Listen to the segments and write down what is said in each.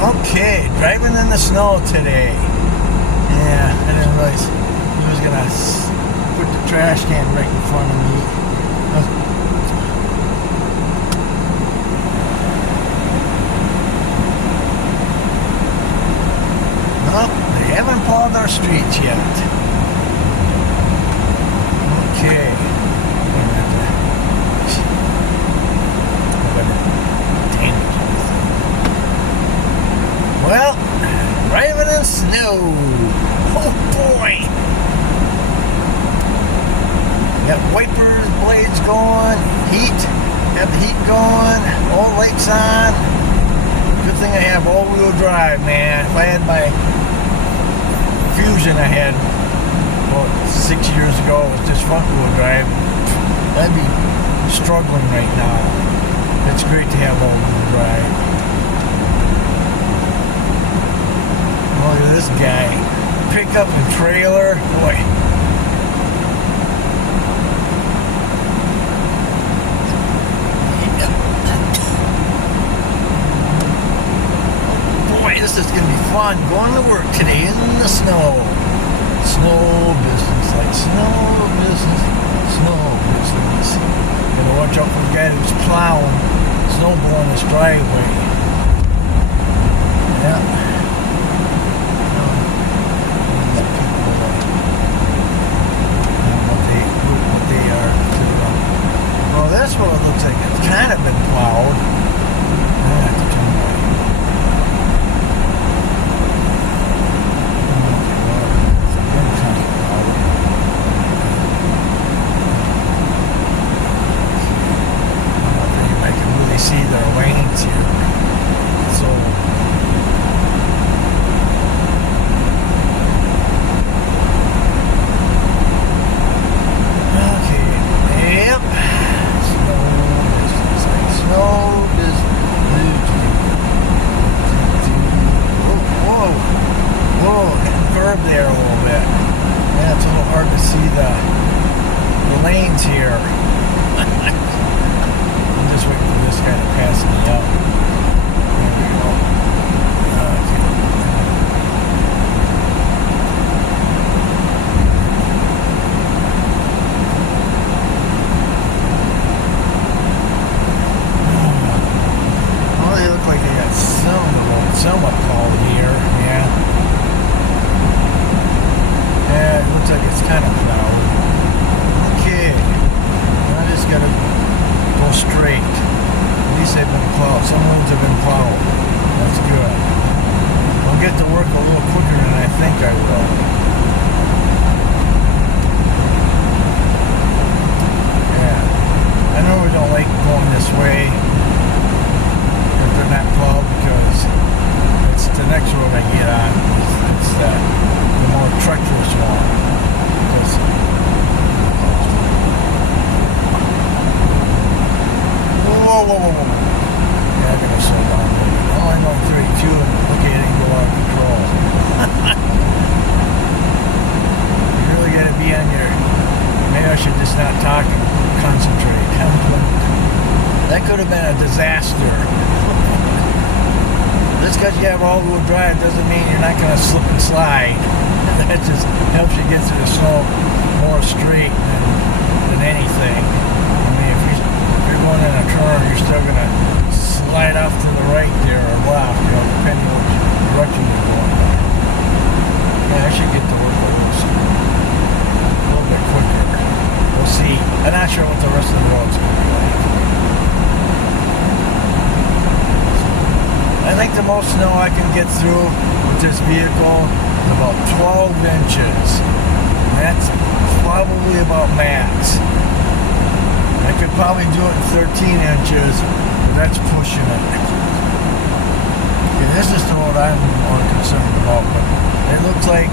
Okay, driving in the snow today. Yeah, I didn't realize he was gonna put the trash can right in front of me. Nope, they haven't plowed our streets yet. Okay. Well, driving in snow. Oh boy. Got wipers, blades going, heat. Have the heat going, all lights on. Good thing I have all-wheel drive, man. If I had my Fusion I had about 6 years ago, it was just front-wheel drive, I'd be struggling right now. It's great to have all-wheel drive. Oh, look at this guy. Pickup and trailer. Boy. Boy, this is going to be fun. Going to work today in the snow. Snow business. Like snow business. Snow business. Gotta watch out for the guy who's plowing. Snow blowing his driveway. Yeah. That's what it looks like. It's kind of been plowed. I have to turn right. It's been kind of plowed. I don't know if anybody can really see their lanes here. So there a little bit. Yeah, it's a little hard to see the lanes here. I'm just waiting for this guy to pass me up. There we go. Okay. Oh, they look like they got somewhat called here. Yeah. Yeah, it looks like it's kind of plowed. Okay. I just gotta go straight. At least they've been plowed. Some ones have been plowed. That's good. I'll get to work a little quicker than I think I will. Yeah. I normally don't like going this way if they're not plowed because it's the next road I get on. It's the more treacherous one. Whoa. Yeah, I gotta slow down a little bit. I'm only going 32 and look at it and go out of control. You really gotta be on your... Maybe I should just not talk and concentrate. That could have been a disaster. Just because you have all-wheel drive doesn't mean you're not going to slip and slide. That just helps you get through the snow more straight than anything. I mean, if you're going in a turn, you're still going to slide off to the right there or left, depending on which direction you're going. Yeah, I should get to work a little bit quicker. We'll see. I'm not sure what the rest of the road's going to be like. I think the most snow I can get through with this vehicle is about 12 inches. That's probably about max. I could probably do it in 13 inches, but that's pushing it. Okay, this is the road I'm more concerned about, but it looks like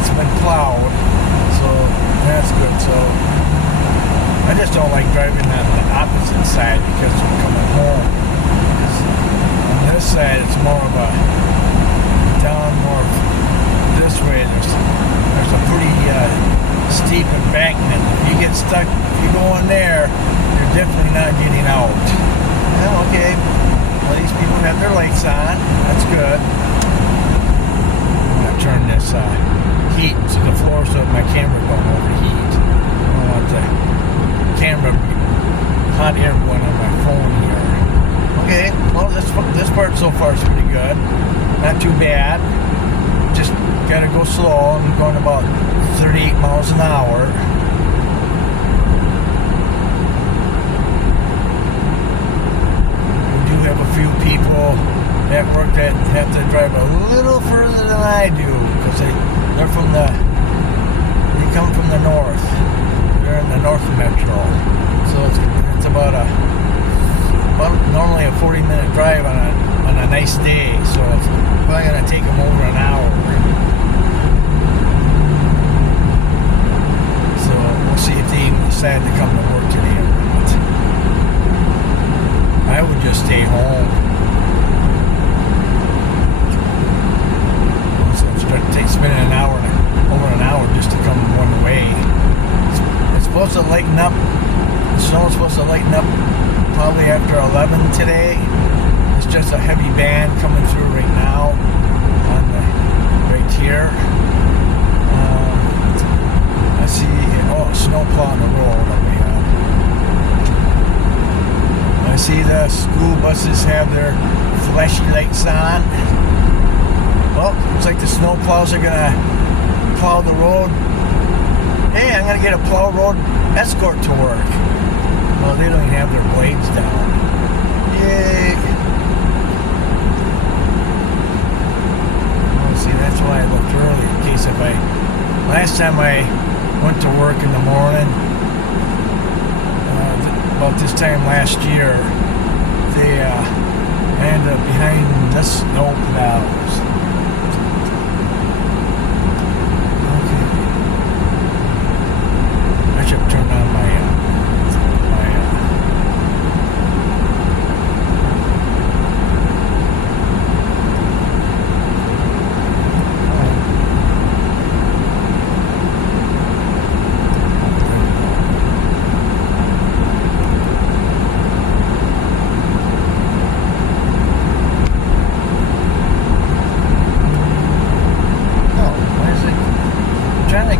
it's been plowed, so that's good. So I just don't like driving on the opposite side because I'm coming home. Because on this side, it's more of a down more this way. There's a pretty steep embankment. If you get stuck, if you go in there, you're definitely not getting out. Well, okay. cone here. Okay, well this part so far is pretty good. Not too bad. Just gotta go slow. I'm going about 38 miles an hour. We do have a few people at work that have to drive a little further than I do because they come from the north. They're in the North Metro, so it's about normally a 40-minute drive on a nice day. So it's probably gonna take them over an hour. So we'll see if they even decide to come to work today or not. I would just stay home. So it takes spending over an hour just to come one way. It's supposed to lighten up. The snow is supposed to lighten up probably after 11 today. It's just a heavy band coming through right now right here. I see a snow plow on the road up ahead. I see the school buses have their flashlights on. Well, looks like the snow plows are gonna plow the road. Hey, I'm gonna get a plow road escort to work. Well, they don't even have their blades down. Yay! Well, see, that's why I left early, in case last time I went to work in the morning, about this time last year, they ended up behind the snow plows. I should turn on my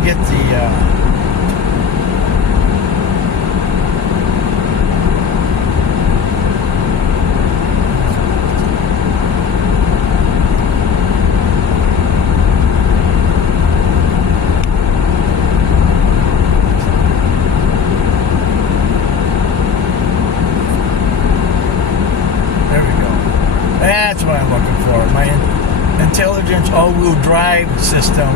get the there we go. That's what I'm looking for. My intelligence all-wheel drive system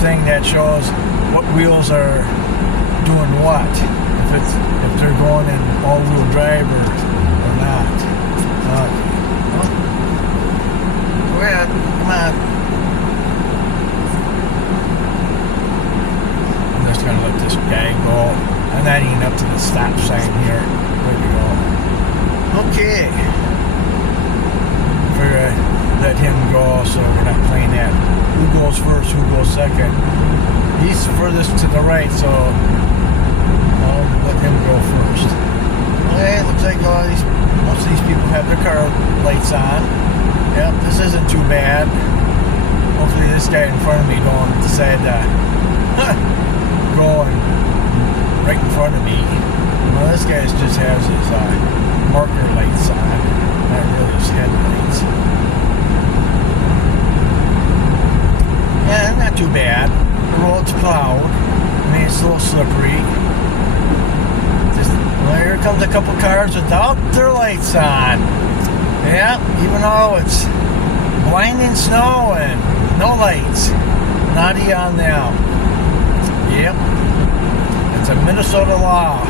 thing that shows what wheels are doing what, if they're going in all-wheel drive or not. Go ahead, come on. I'm just gonna let this guy go. I'm not even up to the stop sign here. There we go. Okay. Figure I let him go so we're not playing that who goes first, who goes second. He's furthest to the right, so I'll let him go first. Okay, looks like most of these people have their car lights on. Yep, this isn't too bad. Hopefully this guy in front of me don't decide to go right in front of me. Well, this guy just has his marker lights on, not really his headlights. Yeah, not too bad. The road's plowed. I mean, it's a little slippery. Well, here comes a couple cars without their lights on. Yeah, even though it's blinding snow and no lights. Naughty on them. Yep. It's a Minnesota law.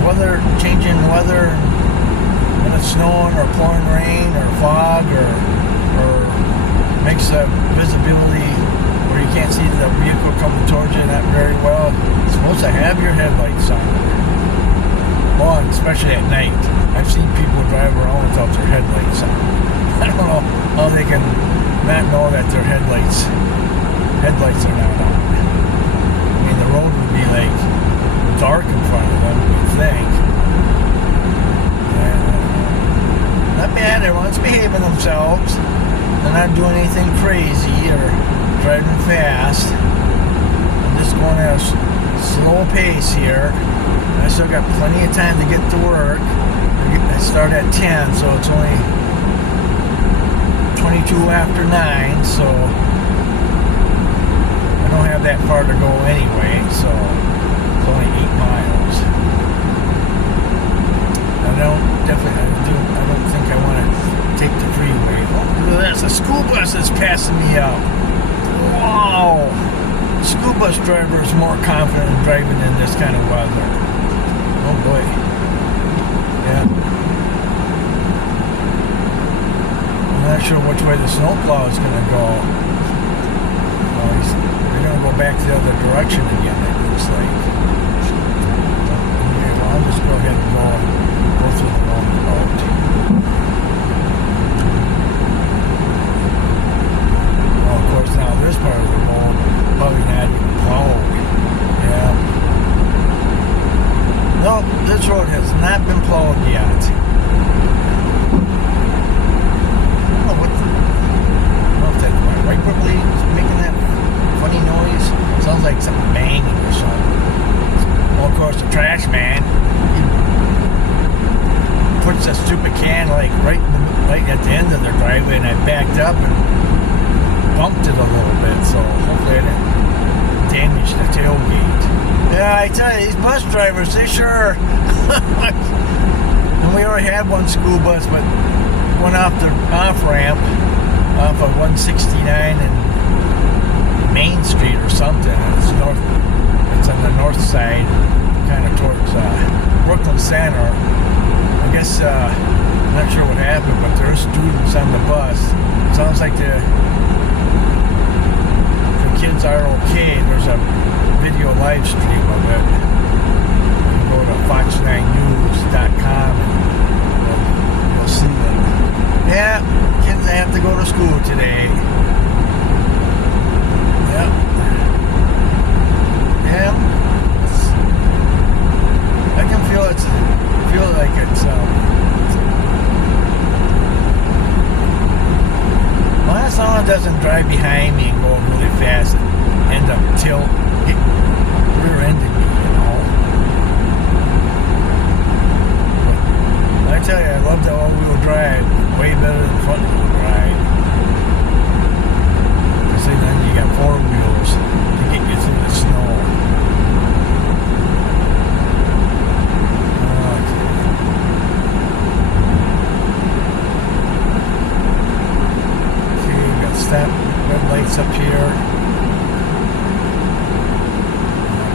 With changing weather, when it's snowing or pouring rain or fog or makes the visibility where you can't see the vehicle coming towards you not very well. You're supposed to have your headlights on. Well, especially at night. I've seen people drive around without their headlights on. I don't know how they can not know that their headlights are not on. I mean, the road would be like dark in front of them, you'd think. Not bad, everyone's behaving themselves. They're not doing anything crazy or driving fast. I'm just going at a slow pace here. I still got plenty of time to get to work. I start at 10, so it's only 22 after 9, so I don't have that far to go anyway, so it's only 8 miles. I don't think I want to take the freeway. Oh, look at this, a school bus is passing me up. Wow! The school bus driver is more confident in driving in this kind of weather. Oh boy. Yeah. I'm not sure which way the snowplow is going to go. Well, they're going to go back the other direction again, it looks like. Okay, well, I'll just go ahead and go through the roundabout. Well, of course, now this part of the road probably not even plowed. Yeah. No, this road has not been plowed yet. Wiper blades making that funny noise. Sounds like something banging or something. Well, of course, the trash man, he puts a stupid can like right at the end of their driveway, and I backed up and bumped it a little bit, so hopefully I didn't damage the tailgate. Yeah, I tell you, these bus drivers, they sure. And we already had one school bus, but went off the off-ramp. Off of 169 and Main Street or something. It's on the north side, kind of towards Brooklyn Center. I guess I'm not sure what happened, but there are students on the bus. Sounds like the kids are okay. There's a video live stream of it. You can go to fox9news.com and you'll see it. Yeah. Kids have to go to school today. Yep. Yeah. I can feel like it's well, as long as it doesn't drive behind me and go really fast and end up rear-ending me, you know. But I tell you, I love the all-wheel drive. Way better than front-wheel drive. See, then you got 4 wheels to get you through the snow. Okay, we got stop red lights up here.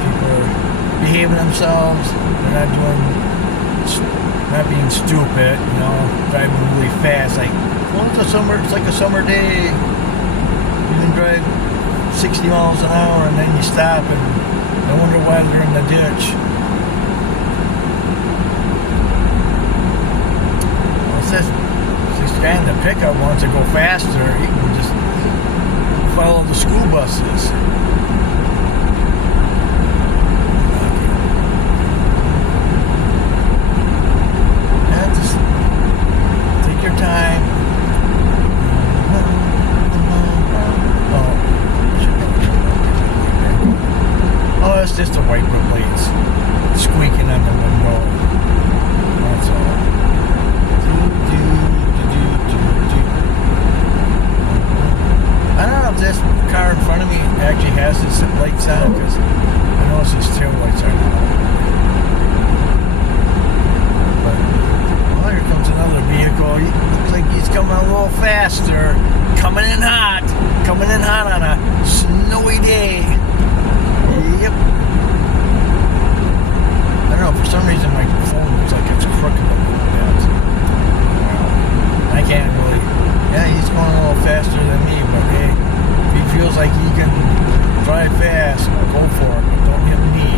People are behaving themselves. They're not being stupid, you know, driving really fast. Like, well, it's like a summer day. You can drive 60 miles an hour and then you stop and I wonder why they're in the ditch. Well, it says this guy in the pickup wants to go faster. He can just follow the school buses. Time. Oh, it's just the wiper blades squeaking on the window. That's all. I don't know if this car in front of me actually has its lights on, because I notice his tail lights are on. Here comes another vehicle. He looks like he's coming a little faster. Coming in hot on a snowy day. Yep. I don't know, for some reason my phone looks like it's crooked a little bit. Well, I can't really. Yeah, he's going a little faster than me, but hey, if he feels like he can drive fast, go for it, but don't hit me.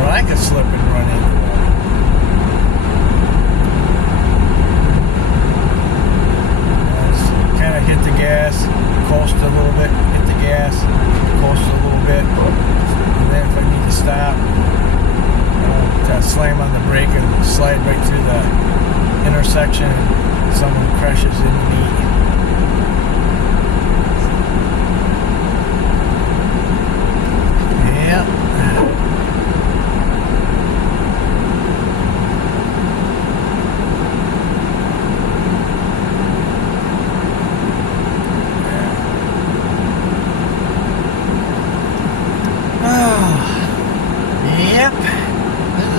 Well, I could slip and run into him. Hit the gas, coast a little bit, hit the gas, coast a little bit, and then if I need to stop, to slam on the brake and slide right through the intersection, someone crashes into me. Yeah.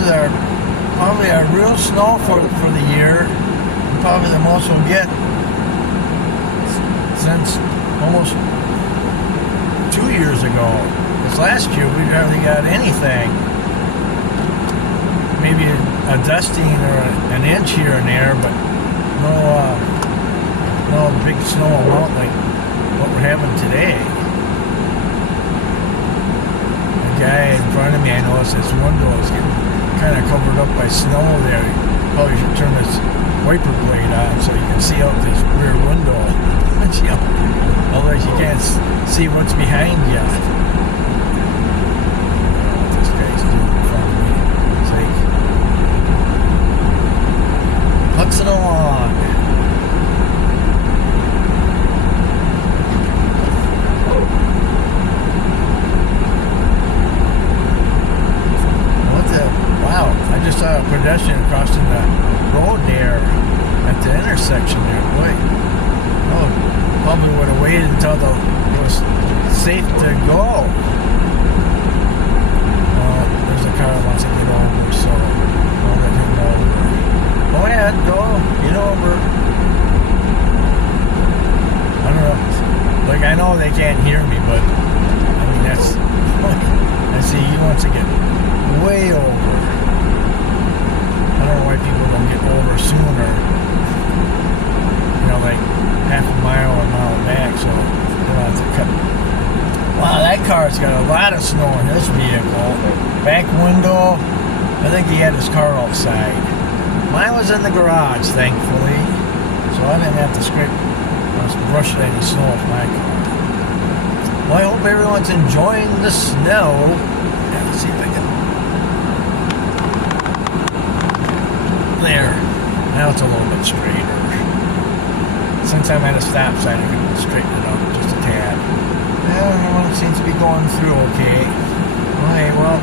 probably our real snow for the year. Probably the most we'll get since almost 2 years ago. This last year we hardly got anything. Maybe a dusting or an inch here and there, but no big snow amount like what we're having today. The guy in front of me, I noticed his window is getting kind of covered up by snow there. Probably should turn this wiper blade on so you can see out this rear window. Otherwise you can't see what's behind you. What this guy's doing in front of me. It's like putzing along. Wow, I just saw a pedestrian crossing the road there at the intersection there. Boy, oh, probably would have waited until it was safe to go. There's a car that wants to get over, so I'll let him over. Go ahead, go, get over. I don't know. Like, I know they can't hear me, but I mean, that's. I see he wants to get way over. I don't know why people don't get over sooner. You know, like half a mile or a mile back, so they'll have to cut. Wow, that car's got a lot of snow in this vehicle. Back window, I think he had his car outside. Mine was in the garage, thankfully, so I didn't have to brush any snow off my car. Well, I hope everyone's enjoying the snow. Let's see if I can. There. Now it's a little bit straighter. Since I'm at a stop sign, I can straighten it up just a tad. Well, everyone seems to be going through okay. Alright, well,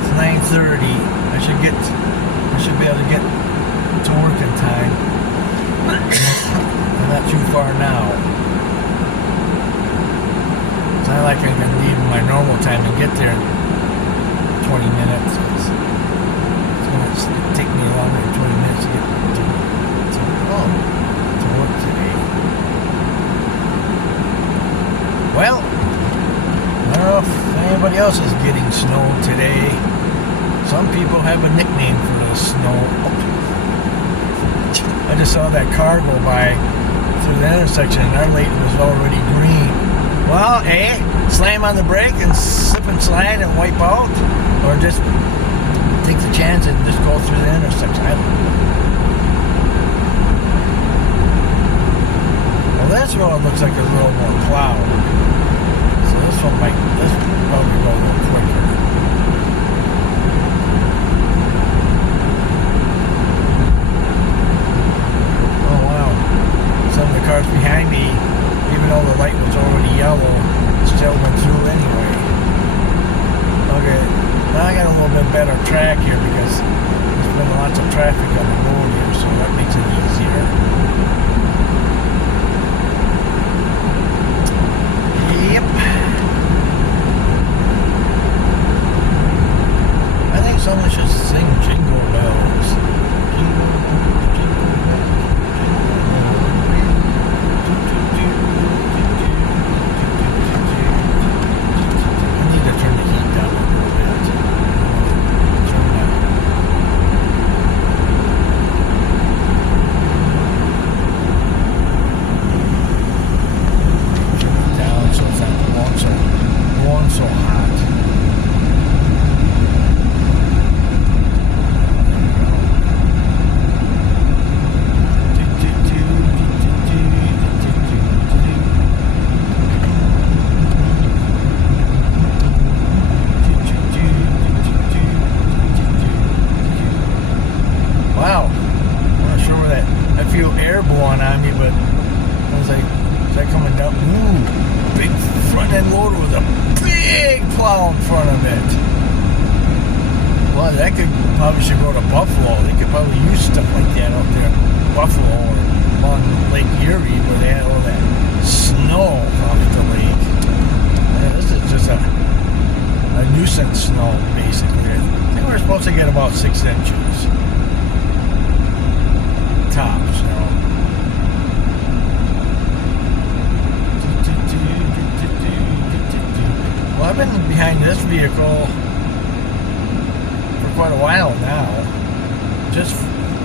it's 9:30. I should be able to get to work in time. I'm not too far now. It's not like I can leave my normal time and get there in 20 minutes. It's going to take me longer than 20 minutes to get to work today. Well, I don't know if anybody else is getting snow today. Some people have a nickname for the snow. I just saw that car go by through the intersection and our light was already green. Well, slam on the brake and slip and slide and wipe out, or just take the chance and just go through the intersection. I don't know. Well, this road looks like a little more plowed, so this probably go a little quicker. Oh wow! Some of the cars behind me, even though the light was already yellow, still went through anyway. Okay, now I got a little bit better track here because there's been lots of traffic on the road here, so that makes it easier. Yep. I think someone should sing Jingle Bells. Jingle bells, jingle bells. Probably should go to Buffalo. They could probably use stuff like that out there. Buffalo or along Lake Erie where they had all that snow off the lake. Yeah, this is just a nuisance snow, basically. think we're supposed to get about 6 inches. Tops, you know. Well, I've been behind this vehicle for quite a while now. Just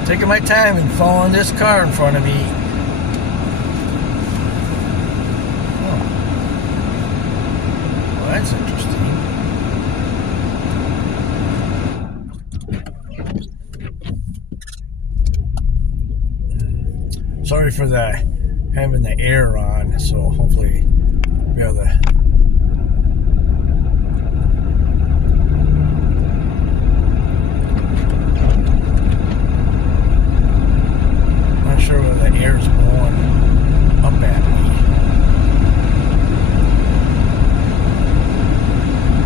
taking my time and following this car in front of me. Oh. Well, that's interesting. Sorry for having the air on, so hopefully be able to. Not sure where the air's blowing up at me.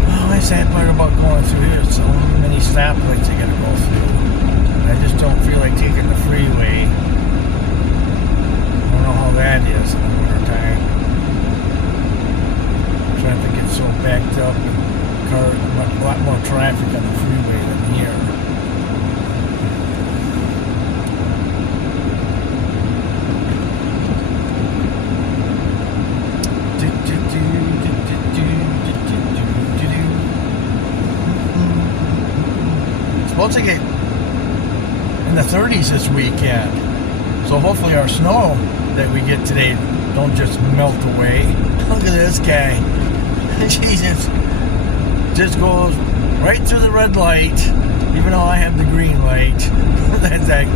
Oh, the sad part about going through here is so many stoplights I gotta go through. I just don't feel like taking the freeway. I don't know how that is in the winter time. Traffic gets so backed up and a lot more traffic on the freeway than here. Supposed to get in the 30s this weekend. So hopefully our snow that we get today don't just melt away. Look at this guy. Jesus. Just goes right through the red light, even though I have the green light. That's like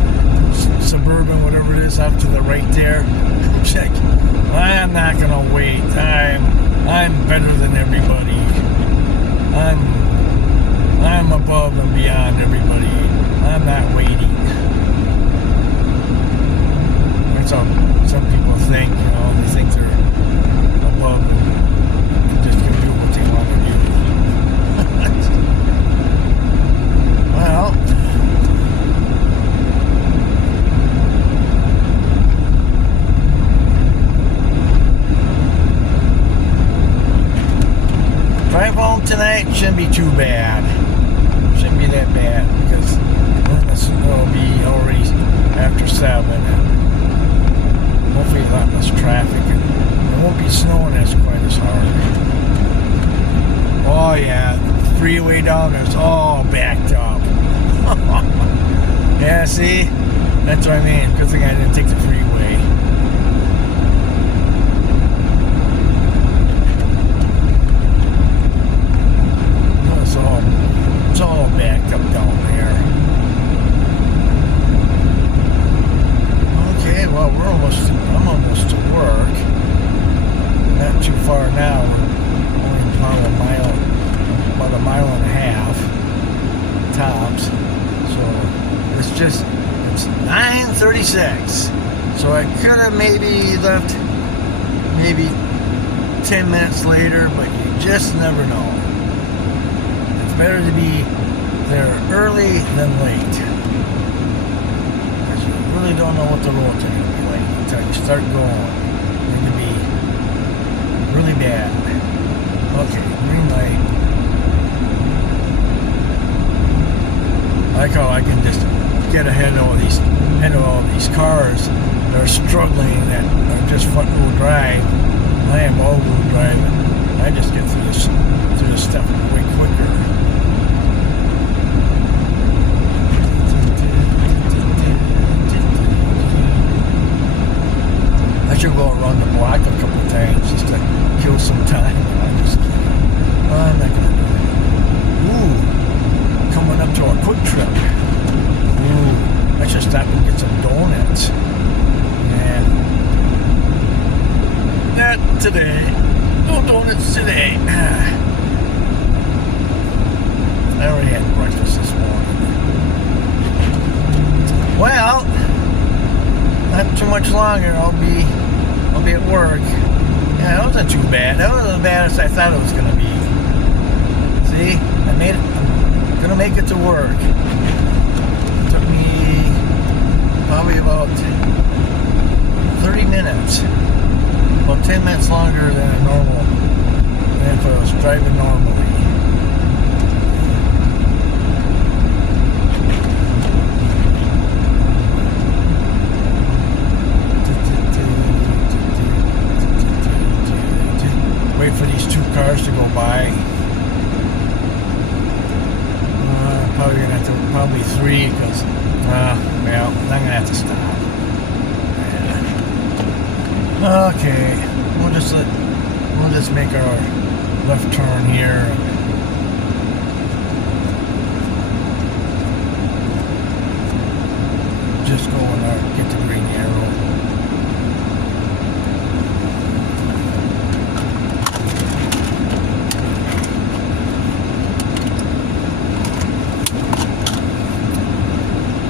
Suburban, whatever it is, up to the right there. Check. I'm not gonna wait. I'm better than everybody. I'm above and beyond everybody. I'm not waiting. Some people think, you know, they think they're above and just can do what they want to do. Well, drive home tonight shouldn't be too bad. Shouldn't be that bad because it'll be already after 7 and hopefully a lot less traffic and it won't be snowing as quite as hard. Oh yeah, the freeway down there's all backed up. Yeah, see? That's what I mean. Good thing I didn't take the freeway. It's all backed up down there. Okay, well I'm almost to work. Not too far now. Only about a mile and a half tops. So it's 9:36. So I could have maybe left 10 minutes later, but you just never know. It's better to be there early than late. Really don't know what the roads are going to be like until you start going. It can be really bad. Okay, green light. I like how I can just get ahead of all these cars that are struggling, that are just front wheel drive. I am all wheel drive. I just get through this stuff way quicker. I should go around the block a couple of times just to kill some time. I'm not gonna do that. Ooh, coming up to a quick trip. Ooh, I should stop and get some donuts. Yeah. Not today. No donuts today. I already had breakfast this morning. Well, not too much longer. I'll be at work. Yeah, that wasn't too bad. That wasn't as bad as I thought it was going to be. See, I'm going to make it to work. It took me probably about 30 minutes. About 10 minutes longer than if I was driving normally. probably 3 because, well, I'm gonna have to stop. Yeah. Okay, we'll just make our left turn here. Just go and get the green arrow.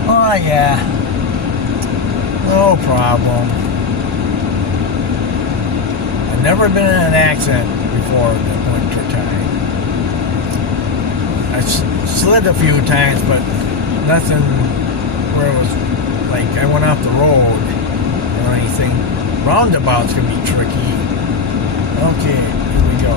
Oh yeah, no problem. I've never been in an accident before in the winter time. I slid a few times, but nothing where it was like I went off the road or anything. Roundabouts can be tricky. Okay, here we go.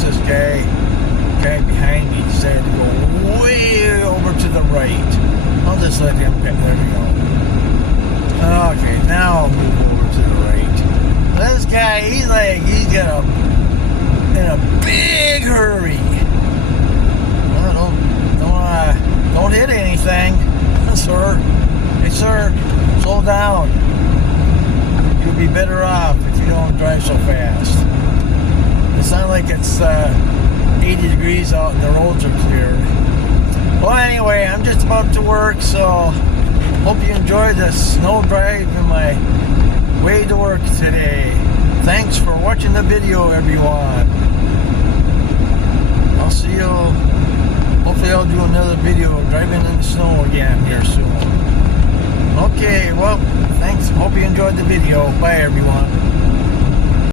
This guy behind me decided to go way over to the right. I'll just let him pick. There we go. Okay, now I'll move over to the right. This guy, he's in a big hurry. Don't hit anything, sir. Hey, sir, slow down. You'll be better off if you don't drive so fast. It's not like it's 80 degrees out and the roads are clear. Well, anyway, I'm just about to work, so hope you enjoyed the snow drive in my way to work today. Thanks for watching the video, everyone. I'll see you. Hopefully I'll do another video driving in the snow again here soon. Okay, well, thanks. Hope you enjoyed the video. Bye, everyone.